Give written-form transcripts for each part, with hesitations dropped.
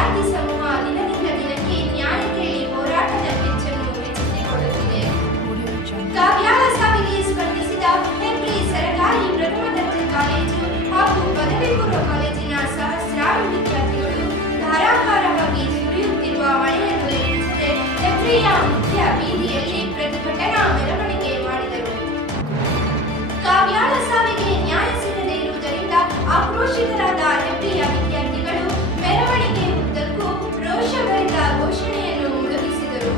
ವಿದ್ಯಾರ್ಥಿ ಸಮೂಹ ದಿನದಿಂದ ದಿನಕ್ಕೆ ನ್ಯಾಯ ಕೇಳಿ ಹೋರಾಟದ ಕಿಚ್ಚನ್ನು ಹೆಚ್ಚಿಸಿಕೊಳ್ಳುತ್ತಿದೆ. ಕಾವ್ಯಾಳ ಸಾವಿಗೆ ಸ್ಪಂದಿಸಿದ ಹೆಬ್ರಿ ಸರ್ಕಾರಿ ಪ್ರಥಮ ದರ್ಜೆ ಕಾಲೇಜು ಹಾಗೂ ಪದವಿ ಪೂರ್ವ ಕಾಲೇಜಿನ ಸಹಸ್ರಾರು ವಿದ್ಯಾರ್ಥಿಗಳು ಧಾರಾಕಾರವಾಗಿ ಸುರಿಯುತ್ತಿರುವ ಮಳೆಯನ್ನು ಲೆಕ್ಕಿಸದೆ ಹೆಬ್ರಿಯ ಮುಖ್ಯ ಬೀದಿಯಲ್ಲಿ ಪ್ರತಿಭಟನಾ ಮೆರವಣಿಗೆ ಮಾಡಿದರು. ಕಾವ್ಯಾಳ ಸಾವಿಗೆ ನ್ಯಾಯ ಸಿಗದೇ ಇರುವುದರಿಂದ ಆಕ್ರೋಶಿತರಾದ ಹೆಬ್ರಿಯ ವಿದ್ಯಾರ್ಥಿಗಳು ಮೆರವಣಿಗೆ ಉದ್ದಕ್ಕೂ ರೋಷಭರಿತ ಘೋಷಣೆಯನ್ನು ಮೊಳಗಿಸಿದರು.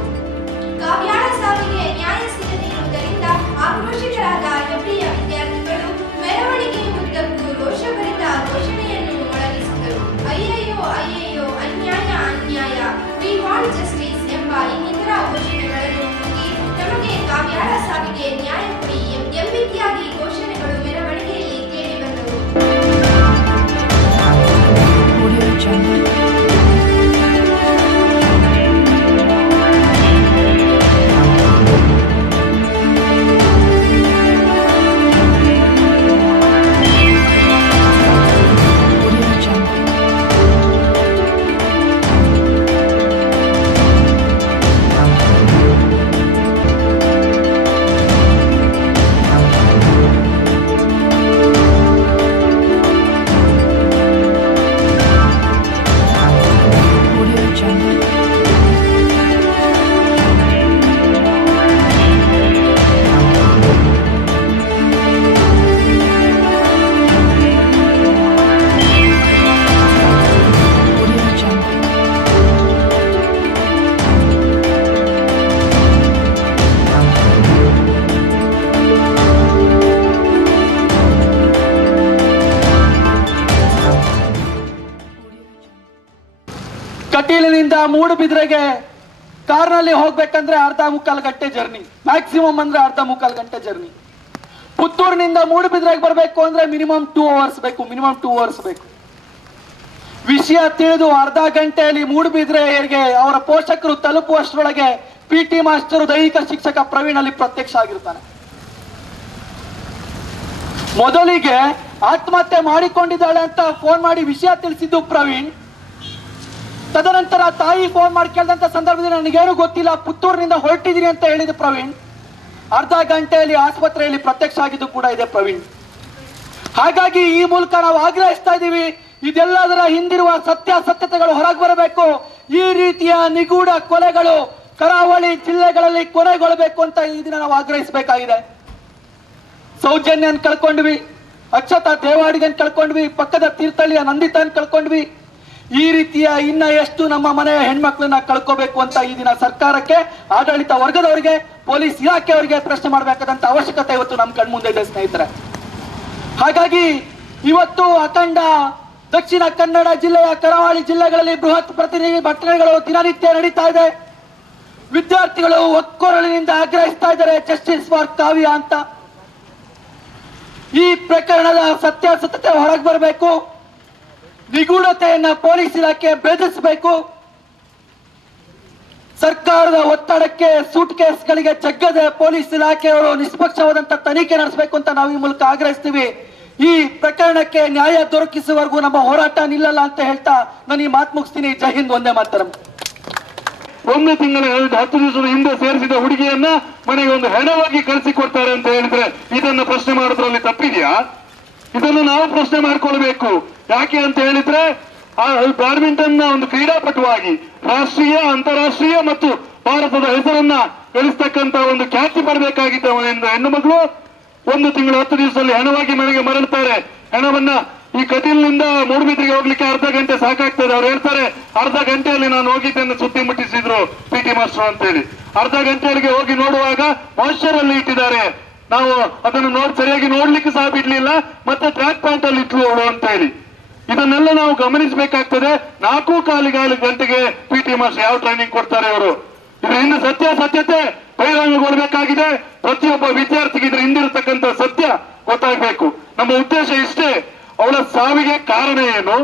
ಕಾವ್ಯಾಳ ಸಾವಿಗೆ ನ್ಯಾಯ ಸಿಗದೇ ಇರುವುದರಿಂದ ಆಕ್ರೋಶಿತರಾದ ಹೆಬ್ರಿಯ ವಿದ್ಯಾರ್ಥಿಗಳು ಮೆರವಣಿಗೆ ಉದ್ದಕ್ಕೂ ರೋಷಭರಿತ ಘೋಷಣೆಯನ್ನು ಮೊಳಗಿಸಿದರು. ಅಯ್ಯಯ್ಯೋ ಅಯ್ಯಯ್ಯೋ, ಅನ್ಯಾಯ ಅನ್ಯಾಯ, ವಿ ವಾಂಟ್ ಜಸ್ಟಿಸ್ ಎಂಬ ಇನ್ನಿತರ ಘೋಷಣೆಗಳನ್ನು ಕೂಗಿ ನಮಗೆ ಕಾವ್ಯಾಳ ಸಾವಿಗೆ ನ್ಯಾಯ ಕೊಡಿ ಎಂಬಿತ್ಯಾದಿ ಘೋಷಣೆಗಳು ಮೆರವಣಿಗೆಯಲ್ಲಿ ಕೇಳಿಬಂದವು. ಕಟೀಲಿನಿಂದ ಮೂಡುಬಿದ್ರೆಗೆ ಕಾರ್ನಲ್ಲಿ ಹೋಗ್ಬೇಕಂದ್ರೆ ಅರ್ಧ ಮುಕ್ಕಾಲು ಗಂಟೆ ಜರ್ನಿ, ಮ್ಯಾಕ್ಸಿಮಮ್ ಅಂದ್ರೆ ಅರ್ಧ ಮುಕ್ಕಾಲು ಗಂಟೆ ಜರ್ನಿ. ಪುತ್ತೂರಿನಿಂದ ಮೂಡುಬಿದ್ರೆಗೆ ಬರಬೇಕು ಅಂದ್ರೆ ಮಿನಿಮಮ್ 2 ಅವರ್ಸ್ ಬೇಕು. ವಿಷಯ ತಿಳಿದು ಅರ್ಧ ಗಂಟೆಯಲ್ಲಿ ಮೂಡುಬಿದ್ರೆಗೆ ಅವರ ಪೋಷಕರು ತಲುಪುವಷ್ಟರೊಳಗೆ PT ಮಾಸ್ಟರ್ ದೈಹಿಕ ಶಿಕ್ಷಕ ಪ್ರವೀಣ್ ಅಲ್ಲಿ ಪ್ರತ್ಯಕ್ಷ ಆಗಿರ್ತಾನೆ. ಮೊದಲಿಗೆ ಆತ್ಮಹತ್ಯೆ ಮಾಡಿಕೊಂಡಿದ್ದಾಳೆ ಅಂತ ಫೋನ್ ಮಾಡಿ ವಿಷಯ ತಿಳಿಸಿದ್ದು ಪ್ರವೀಣ್. ತದನಂತರ ತಾಯಿ ಫೋನ್ ಮಾಡಿ ಕೇಳಿದಂತ ಸಂದರ್ಭದಲ್ಲಿ ನನಗೇನು ಗೊತ್ತಿಲ್ಲ, ಪುತ್ತೂರಿನಿಂದ ಹೊರಟಿದ್ದೀನಿ ಅಂತ ಹೇಳಿದ ಪ್ರವೀಣ್ ಅರ್ಧ ಗಂಟೆಯಲ್ಲಿ ಆಸ್ಪತ್ರೆಯಲ್ಲಿ ಪ್ರತ್ಯಕ್ಷ ಆಗಿದ್ದು ಕೂಡ ಇದೆ ಪ್ರವೀಣ್. ಹಾಗಾಗಿ ಈ ಮೂಲಕ ನಾವು ಆಗ್ರಹಿಸ್ತಾ ಇದ್ದೀವಿ, ಇದೆಲ್ಲದರ ಹಿಂದಿರುವ ಸತ್ಯಾಸತ್ಯತೆಗಳು ಹೊರಗೆ ಬರಬೇಕು. ಈ ರೀತಿಯ ನಿಗೂಢ ಕೊಲೆಗಳು ಕರಾವಳಿ ಜಿಲ್ಲೆಗಳಲ್ಲಿ ಕೊನೆಗೊಳ್ಳಬೇಕು ಅಂತ ಈ ದಿನ ನಾವು ಆಗ್ರಹಿಸಬೇಕಾಗಿದೆ. ಸೌಜನ್ಯನ್ ಕಳ್ಕೊಂಡ್ವಿ, ಅಕ್ಷತಾ ದೇವಾಡಿಗನ್ ಕಳ್ಕೊಂಡ್ವಿ, ಪಕ್ಕದ ತೀರ್ಥಹಳ್ಳಿಯ ನಂದಿತನ್ ಕಳ್ಕೊಂಡ್ವಿ. ಈ ರೀತಿಯ ಇನ್ನ ಎಷ್ಟು ನಮ್ಮ ಮನೆಯ ಹೆಣ್ಮಕ್ಳನ್ನ ಕಳ್ಕೋಬೇಕು ಅಂತ ಈ ದಿನ ಸರ್ಕಾರಕ್ಕೆ, ಆಡಳಿತ ವರ್ಗದವರಿಗೆ, ಪೊಲೀಸ್ ಇಲಾಖೆಯವರಿಗೆ ಪ್ರಶ್ನೆ ಮಾಡಬೇಕಾದಂತ ಅವಶ್ಯಕತೆ ಇವತ್ತು ನಮ್ಮ ಕಣ್ಮುಂದೆ ಇದೆ ಸ್ನೇಹಿತರೆ. ಹಾಗಾಗಿ ಇವತ್ತು ಅಖಂಡ ದಕ್ಷಿಣ ಕನ್ನಡ ಜಿಲ್ಲೆಯ ಕರಾವಳಿ ಜಿಲ್ಲೆಗಳಲ್ಲಿ ಬೃಹತ್ ಪ್ರತಿಭಟನೆಗಳು ದಿನನಿತ್ಯ ನಡೀತಾ ಇದೆ. ವಿದ್ಯಾರ್ಥಿಗಳು ಒಕ್ಕೊರಳಿನಿಂದ ಆಗ್ರಹಿಸ್ತಾ ಇದ್ದಾರೆ ಜಸ್ಟಿಸ್ ಫಾರ್ ಕಾವ್ಯ ಅಂತ. ಈ ಪ್ರಕರಣದ ಸತ್ಯಾಸತ್ಯತೆ ಹೊರಗೆ ಬರಬೇಕು. ನಿಗೂಢತೆಯನ್ನ ಪೊಲೀಸ್ ಇಲಾಖೆ ಭೇದಿಸಬೇಕು. ಸರ್ಕಾರದ ಒತ್ತಡಕ್ಕೆ ಸೂಟ್ ಕೇಸ್ಗಳಿಗೆ ಜಗ್ಗದೆ ಪೊಲೀಸ್ ಇಲಾಖೆಯವರು ನಿಷ್ಪಕ್ಷವಾದಂತ ತನಿಖೆ ನಡೆಸಬೇಕು ಅಂತ ನಾವು ಈ ಮೂಲಕ ಆಗ್ರಹಿಸ್ತೀವಿ. ಈ ಪ್ರಕರಣಕ್ಕೆ ನ್ಯಾಯ ದೊರಕಿಸುವವರೆಗೂ ನಮ್ಮ ಹೋರಾಟ ನಿಲ್ಲಲ್ಲ ಅಂತ ಹೇಳ್ತಾ ನಾನು ಈ ಮಾತು ಮುಗಿಸ್ತೀನಿ. ಜೈ ಹಿಂದ್, ವಂದೇ ಮಾತರಂ. 1 ತಿಂಗಳ 10 ದಿವಸದ ಹಿಂದೆ ಸೇರಿಸಿದ ಹುಡುಗಿಯನ್ನ ಮನೆಗೆ ಒಂದು ಹೆಣವಾಗಿ ಕಳಿಸಿಕೊಡ್ತಾರೆ ಅಂತ ಹೇಳಿದ್ರೆ ಇದನ್ನ ಪ್ರಶ್ನೆ ಮಾಡೋದ್ರಲ್ಲಿ ತಪ್ಪಿದೆಯಾ? ಇದನ್ನು ನಾವು ಪ್ರಶ್ನೆ ಮಾಡ್ಕೊಳ್ಬೇಕು. ಯಾಕೆ ಅಂತ ಹೇಳಿದ್ರೆ ಬ್ಯಾಡ್ಮಿಂಟನ್ ನ ಒಂದು ಕ್ರೀಡಾಪಟುವಾಗಿ ರಾಷ್ಟ್ರೀಯ, ಅಂತಾರಾಷ್ಟ್ರೀಯ ಮತ್ತು ಭಾರತದ ಹೆಸರನ್ನ ಗಳಿಸ್ತಕ್ಕಂತ ಒಂದು ಖ್ಯಾತಿ ಪಡಬೇಕಾಗಿದ್ದ ಹೆಣ್ಣು ಮಗಳು 1 ತಿಂಗಳು 10 ದಿವಸದಲ್ಲಿ ಹೆಣವಾಗಿ ಮನೆಗೆ ಮರಳುತ್ತಾರೆ. ಹೆಣವನ್ನ ಈ ಕಟೀಲ್ನಿಂದ ಮೂಡುಬಿದ್ರೆಗೆ ಹೋಗ್ಲಿಕ್ಕೆ ಅರ್ಧ ಗಂಟೆ ಸಾಕಾಗ್ತದೆ. ಅವ್ರು ಹೇಳ್ತಾರೆ ಅರ್ಧ ಗಂಟೆಯಲ್ಲಿ ನಾನು ಹೋಗಿದ್ದನ್ನು ಸುದ್ದಿ ಮುಟ್ಟಿಸಿದ್ರು PT ಮಾಸ್ಟರ್ ಅಂತ ಹೇಳಿ. ಅರ್ಧ ಗಂಟೆಯೊಳಗೆ ಹೋಗಿ ನೋಡುವಾಗ ಮಾಸ್ಟರ್ ಅಲ್ಲಿ ಇಟ್ಟಿದ್ದಾರೆ. ನಾವು ಅದನ್ನು ಸರಿಯಾಗಿ ನೋಡ್ಲಿಕ್ಕೆ ಸಹ ಬಿಡ್ಲಿಲ್ಲ, ಮತ್ತೆ ಟ್ರ್ಯಾಕ್ ಪ್ಯಾಂಟ್ ಅಲ್ಲಿ ಇಟ್ಲು ಅವಳು ಅಂತ ಹೇಳಿ. ಇದನ್ನೆಲ್ಲ ನಾವು ಗಮನಿಸಬೇಕಾಗ್ತದೆ. 4:15 ಗಂಟೆಗೆ PT ಮಾಸ್ಟರ್ ಯಾವ ಟ್ರೈನಿಂಗ್ ಕೊಡ್ತಾರೆ ಅವರು? ಇದ್ರ ಹಿಂದೆ ಸತ್ಯಾಸತ್ಯತೆ ಬಹಿರಂಗಗೊಳ್ಳಬೇಕಾಗಿದೆ. ಪ್ರತಿಯೊಬ್ಬ ವಿದ್ಯಾರ್ಥಿಗೆ ಇದ್ರ ಹಿಂದಿರತಕ್ಕಂಥ ಸತ್ಯ ಗೊತ್ತಾಗಬೇಕು. ನಮ್ಮ ಉದ್ದೇಶ ಇಷ್ಟೇ. ಅವಳ ಸಾವಿಗೆ ಕಾರಣ ಏನು?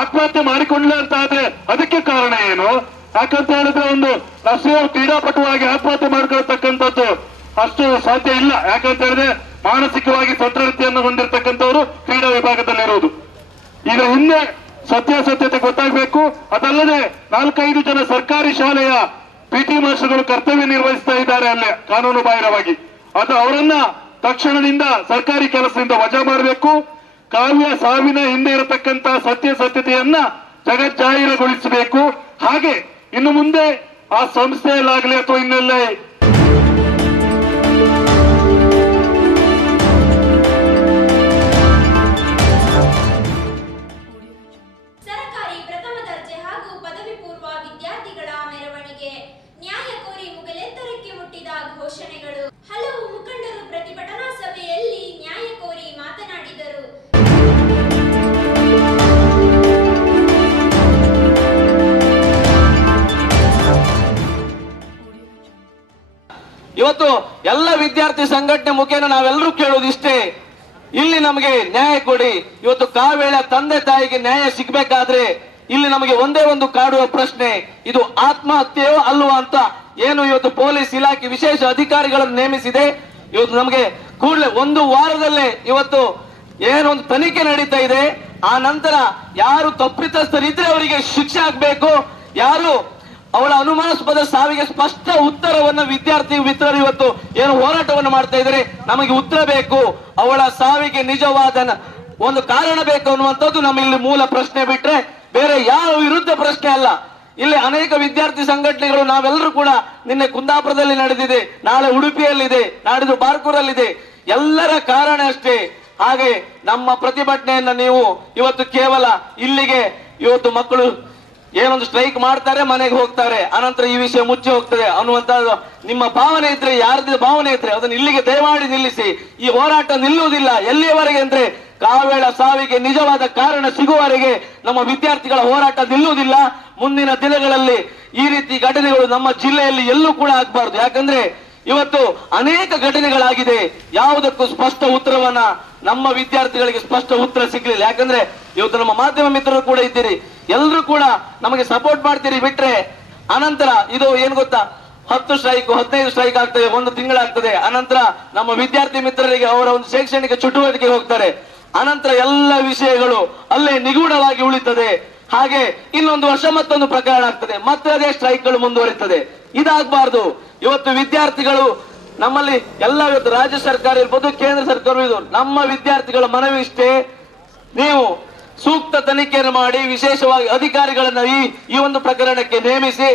ಆತ್ಮಹತ್ಯೆ ಮಾಡಿಕೊಂಡ್ಲೆ ಅಂತ ಆದ್ರೆ ಅದಕ್ಕೆ ಕಾರಣ ಏನು? ಯಾಕಂತ ಹೇಳಿದ್ರೆ ಒಂದು ರಾಷ್ಟ್ರೀಯ ಕ್ರೀಡಾಪಟುವಾಗಿ ಆತ್ಮಹತ್ಯೆ ಮಾಡ್ಕೊಳ್ತಕ್ಕಂಥದ್ದು ಅಷ್ಟು ಸಾಧ್ಯ ಇಲ್ಲ. ಯಾಕಂತ ಹೇಳಿದ್ರೆ ಮಾನಸಿಕವಾಗಿ ಸದೃಢತೆಯನ್ನು ಹೊಂದಿರತಕ್ಕಂಥವರು ಕ್ರೀಡಾ ವಿಭಾಗದಲ್ಲಿರುವುದು. ಇದರ ಹಿಂದೆ ಸತ್ಯಾಸತ್ಯತೆ ಗೊತ್ತಾಗಬೇಕು. ಅದಲ್ಲದೆ 4-5 ಜನ ಸರ್ಕಾರಿ ಶಾಲೆಯ PT ಮಾಸ್ಟರ್ಗಳು ಕರ್ತವ್ಯ ನಿರ್ವಹಿಸ್ತಾ ಇದ್ದಾರೆ ಅಲ್ಲೇ ಕಾನೂನು ಬಾಹಿರವಾಗಿ. ಅದು ಅವರನ್ನ ತಕ್ಷಣದಿಂದ ಸರ್ಕಾರಿ ಕೆಲಸದಿಂದ ವಜಾ ಮಾಡಬೇಕು. ಕಾವ್ಯ ಸಾವಿನ ಹಿಂದೆ ಇರತಕ್ಕಂತ ಸತ್ಯಾಸತ್ಯತೆಯನ್ನ ಜಗಜ್ಜಾಹೀರಗೊಳಿಸಬೇಕು. ಹಾಗೆ ಇನ್ನು ಮುಂದೆ ಆ ಸಂಸ್ಥೆಯಲ್ಲಾಗಲಿ ಅಥವಾ ಇನ್ನೆಲ್ಲೇ ಸರ್ಕಾರಿ ಪ್ರಥಮ ದರ್ಜೆ ಹಾಗೂ ಪದವಿ ಪೂರ್ವ ವಿದ್ಯಾರ್ಥಿಗಳ ಮೆರವಣಿಗೆ, ನ್ಯಾಯ ಕೋರಿ ಮುಗಿಲೆತ್ತರಕ್ಕೆ ಮುಟ್ಟಿದ ಘೋಷಣೆಗಳು. ಹಲವು ಮುಖಂಡರು ಪ್ರತಿಭಟನಾ ಸಭೆಯಲ್ಲಿ ನ್ಯಾಯ ಕೋರಿ ಮಾತನಾಡಿದರು. ಇವತ್ತು ಎಲ್ಲ ವಿದ್ಯಾರ್ಥಿ ಸಂಘಟನೆ ಮುಖೇನ ನಾವೆಲ್ಲರೂ ಕೇಳೋದಿಷ್ಟೇ, ಇಲ್ಲಿ ನಮಗೆ ನ್ಯಾಯ ಕೊಡಿ. ಇವತ್ತು ಕಾವೇಳ ತಂದೆ ತಾಯಿಗೆ ನ್ಯಾಯ ಸಿಗ್ಬೇಕಾದ್ರೆ ಇಲ್ಲಿ ನಮಗೆ ಒಂದೇ ಒಂದು ಕಾಡುವ ಪ್ರಶ್ನೆ, ಇದು ಆತ್ಮಹತ್ಯೆಯೋ ಅಲ್ವಾ ಅಂತ ಏನು ಇವತ್ತು ಪೊಲೀಸ್ ಇಲಾಖೆ ವಿಶೇಷ ಅಧಿಕಾರಿಗಳನ್ನು ನೇಮಿಸಿದೆ. ಇವತ್ತು ನಮಗೆ ಕೂಡಲೇ 1 ವಾರದಲ್ಲೇ ಇವತ್ತು ಏನೊಂದು ತನಿಖೆ ನಡೀತಾ ಇದೆ. ಆ ನಂತರ ಯಾರು ತಪ್ಪಿತಸ್ಥರಿದ್ರೆ ಅವರಿಗೆ ಶಿಕ್ಷೆ ಆಗ್ಬೇಕು. ಯಾರು ಅವಳ ಅನುಮಾನಾಸ್ಪದ ಸಾವಿಗೆ ಸ್ಪಷ್ಟ ಉತ್ತರವನ್ನು ವಿದ್ಯಾರ್ಥಿ ಮಿತ್ರರು ಇವತ್ತು ಏನು ಹೋರಾಟವನ್ನು ಮಾಡ್ತಾ ಇದ್ದಾರೆ, ನಮಗೆ ಉತ್ತರ ಬೇಕು. ಅವಳ ಸಾವಿಗೆ ನಿಜವಾದ ಒಂದು ಕಾರಣ ಬೇಕು ಅನ್ನುವಂಥದ್ದು ನಮ್ಮ ಇಲ್ಲಿ ಮೂಲ ಪ್ರಶ್ನೆ, ಬಿಟ್ರೆ ಬೇರೆ ಯಾವ ವಿರುದ್ಧ ಪ್ರಶ್ನೆ ಅಲ್ಲ. ಇಲ್ಲಿ ಅನೇಕ ವಿದ್ಯಾರ್ಥಿ ಸಂಘಟನೆಗಳು ನಾವೆಲ್ಲರೂ ಕೂಡ ನಿನ್ನೆ ಕುಂದಾಪುರದಲ್ಲಿ ನಡೆದಿದೆ, ನಾಳೆ ಉಡುಪಿಯಲ್ಲಿದೆ, ನಾಡಿದ್ದು ಬಾರ್ಕೂರಲ್ಲಿದೆ. ಎಲ್ಲರ ಕಾರಣ ಅಷ್ಟೇ. ಹಾಗೆ ನಮ್ಮ ಪ್ರತಿಭಟನೆಯನ್ನ ನೀವು ಇವತ್ತು ಕೇವಲ ಇಲ್ಲಿಗೆ ಇವತ್ತು ಮಕ್ಕಳು ಏನೊಂದು ಸ್ಟ್ರೈಕ್ ಮಾಡ್ತಾರೆ, ಮನೆಗೆ ಹೋಗ್ತಾರೆ, ಅನಂತರ ಈ ವಿಷಯ ಮುಚ್ಚಿ ಹೋಗ್ತದೆ ಅನ್ನುವಂಥದ್ದು ನಿಮ್ಮ ಭಾವನೆ ಇದ್ರೆ, ಯಾರದೇ ಭಾವನೆ ಇದ್ರೆ ಅದನ್ನು ಇಲ್ಲಿಗೆ ದಯಮಾಡಿ ನಿಲ್ಲಿಸಿ. ಈ ಹೋರಾಟ ನಿಲ್ಲುವುದಿಲ್ಲ. ಎಲ್ಲಿಯವರೆಗೆ ಅಂದ್ರೆ ಕಾವೇಳ ಸಾವಿಗೆ ನಿಜವಾದ ಕಾರಣ ಸಿಗುವವರೆಗೆ ನಮ್ಮ ವಿದ್ಯಾರ್ಥಿಗಳ ಹೋರಾಟ ನಿಲ್ಲುವುದಿಲ್ಲ. ಮುಂದಿನ ದಿನಗಳಲ್ಲಿ ಈ ರೀತಿ ಘಟನೆಗಳು ನಮ್ಮ ಜಿಲ್ಲೆಯಲ್ಲಿ ಎಲ್ಲೂ ಕೂಡ ಆಗಬಾರದು. ಯಾಕಂದ್ರೆ ಇವತ್ತು ಅನೇಕ ಘಟನೆಗಳಾಗಿದೆ, ಯಾವುದಕ್ಕೂ ಸ್ಪಷ್ಟ ಉತ್ತರವನ್ನ ನಮ್ಮ ವಿದ್ಯಾರ್ಥಿಗಳಿಗೆ ಸ್ಪಷ್ಟ ಉತ್ತರ ಸಿಗ್ಲಿಲ್ಲ. ಯಾಕಂದ್ರೆ ಇವತ್ತು ನಮ್ಮ ಮಾಧ್ಯಮ ಮಿತ್ರರು ಕೂಡ ಇದ್ದೀರಿ, ಎಲ್ಲರೂ ಕೂಡ ನಮಗೆ ಸಪೋರ್ಟ್ ಮಾಡ್ತೀರಿ. ಬಿಟ್ರೆ ಅನಂತರ ಇದು ಏನ್ ಗೊತ್ತಾ, 10 ಸ್ಟ್ರೈಕ್ 15 ಸ್ಟ್ರೈಕ್ ಆಗ್ತದೆ, 1 ತಿಂಗಳಾಗ್ತದೆ. ಅನಂತರ ನಮ್ಮ ವಿದ್ಯಾರ್ಥಿ ಮಿತ್ರರಿಗೆ ಅವರ ಒಂದು ಶೈಕ್ಷಣಿಕ ಚಟುವಟಿಕೆ ಹೋಗ್ತಾರೆ. ಅನಂತರ ಎಲ್ಲ ವಿಷಯಗಳು ಅಲ್ಲೇ ನಿಗೂಢವಾಗಿ ಉಳಿತದೆ. ಹಾಗೆ ಇನ್ನೊಂದು ವರ್ಷ ಮತ್ತೊಂದು ಪ್ರಕರಣ ಆಗ್ತದೆ, ಮತ್ತೆ ಅದೇ ಸ್ಟ್ರೈಕ್ಗಳು ಮುಂದುವರಿತದೆ. ಇದಾಗಬಾರ್ದು. ಇವತ್ತು ವಿದ್ಯಾರ್ಥಿಗಳು ನಮ್ಮಲ್ಲಿ ಎಲ್ಲ ಇವತ್ತು ರಾಜ್ಯ ಸರ್ಕಾರ ಇರ್ಬೋದು, ಕೇಂದ್ರ ಸರ್ಕಾರ ಇರ್ಬೋದು, ನಮ್ಮ ವಿದ್ಯಾರ್ಥಿಗಳ ಮನವಿ ಇಷ್ಟೇ, ನೀವು ಸೂಕ್ತ ತನಿಖೆಯನ್ನು ಮಾಡಿ ವಿಶೇಷವಾಗಿ ಅಧಿಕಾರಿಗಳನ್ನ ಈ ಒಂದು ಪ್ರಕರಣಕ್ಕೆ ನೇಮಿಸಿ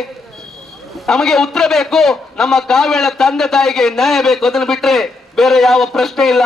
ನಮಗೆ ಉತ್ತರ ಬೇಕು. ನಮ್ಮ ಕಾವೇಳ ತಂದೆ ತಾಯಿಗೆ ನ್ಯಾಯ ಬೇಕು. ಅದನ್ನು ಬಿಟ್ರೆ ಬೇರೆ ಯಾವ ಪ್ರಶ್ನೆ ಇಲ್ಲ.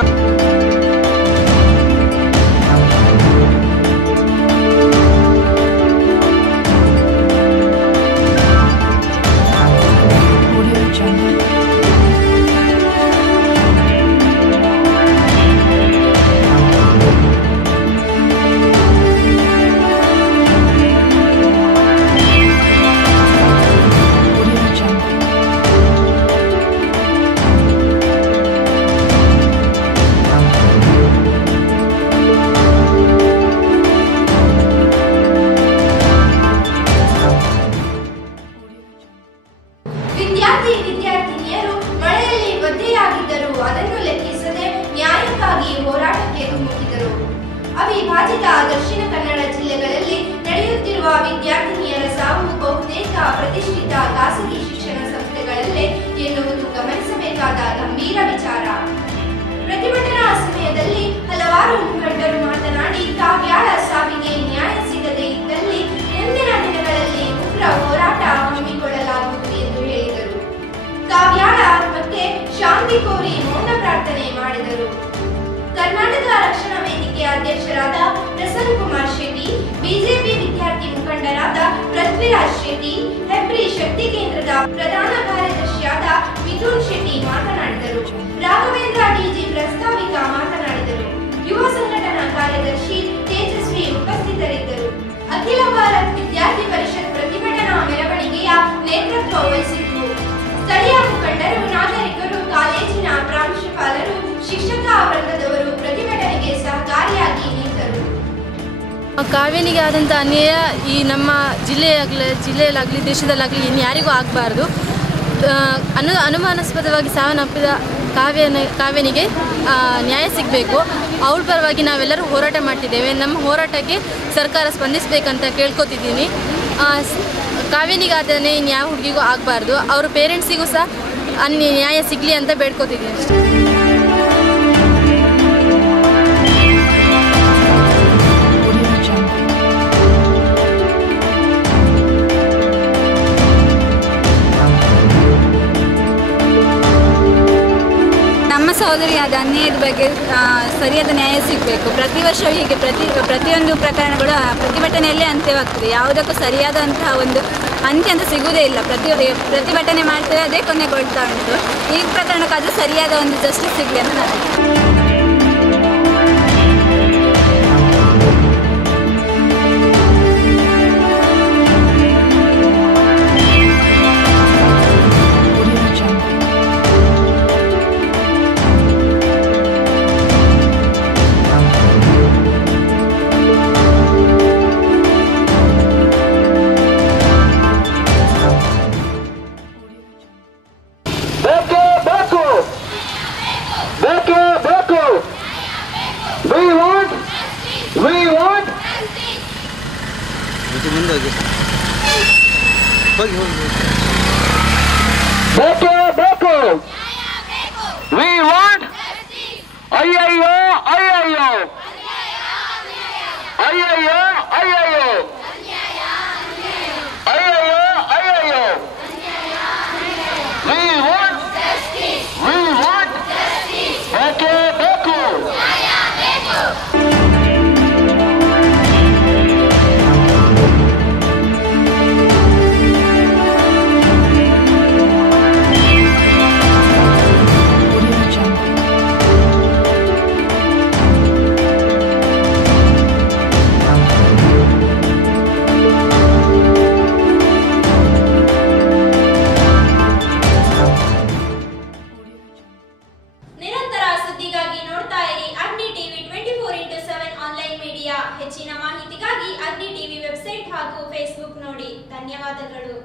ವಿದ್ಯಾರ್ಥಿನಿಯರು ಮಳೆಯಲ್ಲಿ ಒದ್ದೆಯಾಗಿದ್ದರೂ ಅದನ್ನು ಲೆಕ್ಕಿಸದೆ ನ್ಯಾಯಕ್ಕಾಗಿ ಹೋರಾಟಕ್ಕೆ ಧುಮುಕಿದರು. ಅವಿಭಾಜಿತ ದಕ್ಷಿಣ ಕನ್ನಡ ಜಿಲ್ಲೆಗಳಲ್ಲಿ ನಡೆಯುತ್ತಿರುವ ವಿದ್ಯಾರ್ಥಿನಿಯರ ಸಾವು ಬಹುತೇಕ ಪ್ರತಿಷ್ಠಿತ ಖಾಸಗಿ ಶಿಕ್ಷಣ ಸಂಸ್ಥೆಗಳಲ್ಲೇ ಎನ್ನುವುದು ಗಮನಿಸಬೇಕಾದ ಗಂಭೀರ ವಿಚಾರ. ಪ್ರತಿಭಟನಾ ಸಮಯದಲ್ಲಿ ಹಲವಾರು ಮುಖಂಡರು ಮಾತನಾಡಿ ಕಾವ್ಯಾಳ ಸಾವಿಗೆ ನ್ಯಾಯ ಸಿಗದೇ ಇದ್ದಲ್ಲಿ ಮುಂದಿನ ದಿನಗಳಲ್ಲಿ ಉಗ್ರ ಹೋರಾಟ ಹಮ್ಮಿಕೊಳ್ಳಲಾಗುವುದು ಎಂದು ಹೇಳಿದರು. ಕಾವ್ಯಾಳ ಆತ್ಮಕ್ಕೆ ಶಾಂತಿ ಕೋರಿ ಮೌನ ಪ್ರಾರ್ಥನೆ ಮಾಡಿದರು. ಕರ್ನಾಟಕ ರಕ್ಷಣಾ ವೇದಿಕೆ ಅಧ್ಯಕ್ಷರಾದ ಪ್ರಸನ್ನ ಕುಮಾರ್ ಶೆಟ್ಟಿ, ಬಿಜೆಪಿ ವಿದ್ಯಾರ್ಥಿ ಮುಖಂಡರಾದ ಪೃಥ್ವಿರಾಜ್ ಶೆಟ್ಟಿ, ಹೆಬ್ರಿ ಶಕ್ತಿ ಕೇಂದ್ರದ ಪ್ರಧಾನ ಕಾರ್ಯದರ್ಶಿಯಾದ ಮಿಥುನ್ ಶೆಟ್ಟಿ ಮಾತನಾಡಿದರು. ರಾಘವೇಂದ್ರ ಡಿಜಿ ಪ್ರಸ್ತಾವಿಕ ಮಾತನಾಡಿದರು. ಯುವ ಸಂಘಟನಾ ಕಾರ್ಯದರ್ಶಿ ತೇಜಸ್ವಿ ಉಪಸ್ಥಿತರಿದ್ದರು. ಅಖಿಲ ಭಾರತ್ ವಿದ್ಯಾರ್ಥಿ ಪರಿಷತ್ ಪ್ರತಿಭಟನಾ ಮೆರವಣಿಗೆಯ ನೇತೃತ್ವ ವಹಿಸಿತ್ತು. ಸ್ಥಳೀಯ ಮುಖಂಡರು, ನಾಗರಿಕರು, ಕಾಲೇಜಿನ ಪ್ರಾಂಶುಪಾಲರು, ಶಿಕ್ಷಕ ವೃಂದದವರು ಪ್ರತಿಭಟನೆಗೆ ಸಹಕಾರಿಯಾಗಿ ನಿಂತರು. ಕಾವೇರಿಗೆ ಆದಂಥ ಅನ್ಯಾಯ ಈ ನಮ್ಮ ಜಿಲ್ಲೆಯಲ್ಲಾಗಲಿ ದೇಶದಲ್ಲಾಗಲಿ ಇನ್ಯಾರಿಗೂ ಆಗಬಾರ್ದು. ಅನುಮಾನಾಸ್ಪದವಾಗಿ ಸಾವನ್ನಪ್ಪಿದ ಕಾವ್ಯನಿಗೆ ನ್ಯಾಯ ಸಿಗಬೇಕು. ಅವಳ ಪರವಾಗಿ ನಾವೆಲ್ಲರೂ ಹೋರಾಟ ಮಾಡ್ತಿದ್ದೇವೆ. ನಮ್ಮ ಹೋರಾಟಕ್ಕೆ ಸರ್ಕಾರ ಸ್ಪಂದಿಸಬೇಕಂತ ಕೇಳ್ಕೊತಿದ್ದೀನಿ. ಕಾವ್ಯನಿಗಾದನೇ ಇನ್ಯಾವ ಹುಡುಗಿಗೂ ಆಗಬಾರ್ದು. ಅವ್ರ ಪೇರೆಂಟ್ಸಿಗೂ ಸಹ ನ್ಯಾಯ ಸಿಗಲಿ ಅಂತ ಬೇಡ್ಕೊತಿದ್ದೀನಿ ಅಷ್ಟೇ. ನಮ್ಮ ಸಹೋದರಿಯಾದ ಅನ್ಯಾಯದ ಬಗ್ಗೆ ಸರಿಯಾದ ನ್ಯಾಯ ಸಿಗಬೇಕು. ಪ್ರತಿ ವರ್ಷ ಹೀಗೆ ಪ್ರತಿಯೊಂದು ಪ್ರಕರಣಗಳು ಪ್ರತಿಭಟನೆಯಲ್ಲೇ ಅಂತ್ಯವಾಗ್ತದೆ. ಯಾವುದಕ್ಕೂ ಸರಿಯಾದಂತಹ ಒಂದು ಅಂತ್ಯ ಅಂತ ಸಿಗುವುದೇ ಇಲ್ಲ. ಪ್ರತಿಭಟನೆ ಮಾಡ್ತೇವೆ, ಅದೇ ಕೊನೆಗೊಳ್ತಾ ಉಂಟು. ಈ ಪ್ರಕರಣಕ್ಕಾದರೂ ಸರಿಯಾದ ಒಂದು ಜಸ್ಟಿಸ್ ಸಿಗಲಿ ಅಂತ ನಾನು ಹೆಚ್ಚಿನ ಮಾಹಿತಿಗಾಗಿ ಅಗ್ನಿ ಟಿವಿ ವೆಬ್ಸೈಟ್ ಹಾಗೂ ಫೇಸ್ಬುಕ್ ನೋಡಿ. ಧನ್ಯವಾದಗಳು.